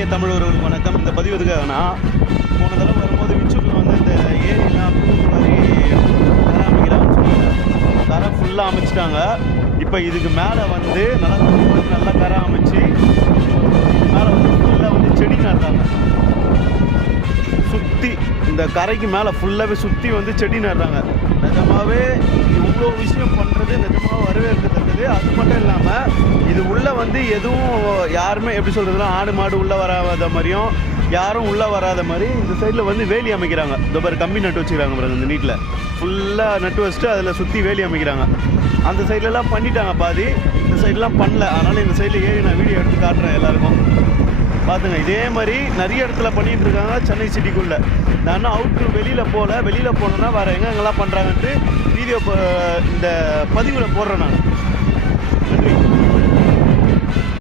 இனிய தமிழ் உறவுகளுக்கு வணக்கம். இந்த பதிவு எதுக்காகனா, போன தடவை வரும்போது விச்சூரில் வந்து இந்த ஏரியெல்லாம் மாதிரி கரை அமைக்கிறாங்கன்னு சொல்லியிருக்காங்க. கரை ஃபுல்லாக அமைச்சிட்டாங்க. இப்போ இதுக்கு மேலே வந்து நல்லா கரை அமைச்சு மேலே வந்து ஃபுல்லாக வந்து செடி நடுறாங்க. சுற்றி இந்த கரைக்கு மேலே ஃபுல்லாகவே சுற்றி வந்து செடி நடுறாங்க. நிஜமாகவே இவ்வளோ விஷயம் பண்ணுறது நிஜமாக வரவேற்கத்தக்கது. அது மட்டும் இல்லாமல் இது உள்ளே வந்து எதுவும் யாருமே எப்படி சொல்கிறதுனா ஆடு மாடு உள்ளே வராத மாதிரியும் யாரும் உள்ளே வராத மாதிரி இந்த சைடில் வந்து வேலி அமைக்கிறாங்க. இந்த மாதிரி கம்பி நட்டு வச்சுக்கிறாங்க பாருங்க. இந்த நீட்டில் ஃபுல்லாக நட்டு வச்சுட்டு அதில் சுற்றி வேலி அமைக்கிறாங்க. அந்த சைட்லலாம் பண்ணிட்டாங்க பாதி, இந்த சைட்லாம் பண்ணல. அதனால் இந்த சைடில் ஏறி நான் வீடியோ எடுத்து காட்டுறேன் எல்லாருக்கும். பார்த்துங்க, இதே மாதிரி நிறைய இடத்துல பண்ணிகிட்டு இருக்காங்க சென்னை சிட்டிக்குள்ளே. நான் அவுட்ரு வெளியில் போனேன்னா வேறு எங்கெங்கெல்லாம் பண்ணுறாங்கன்ட்டு வீடியோ இந்த பதிவில் போடுறேன் நான்.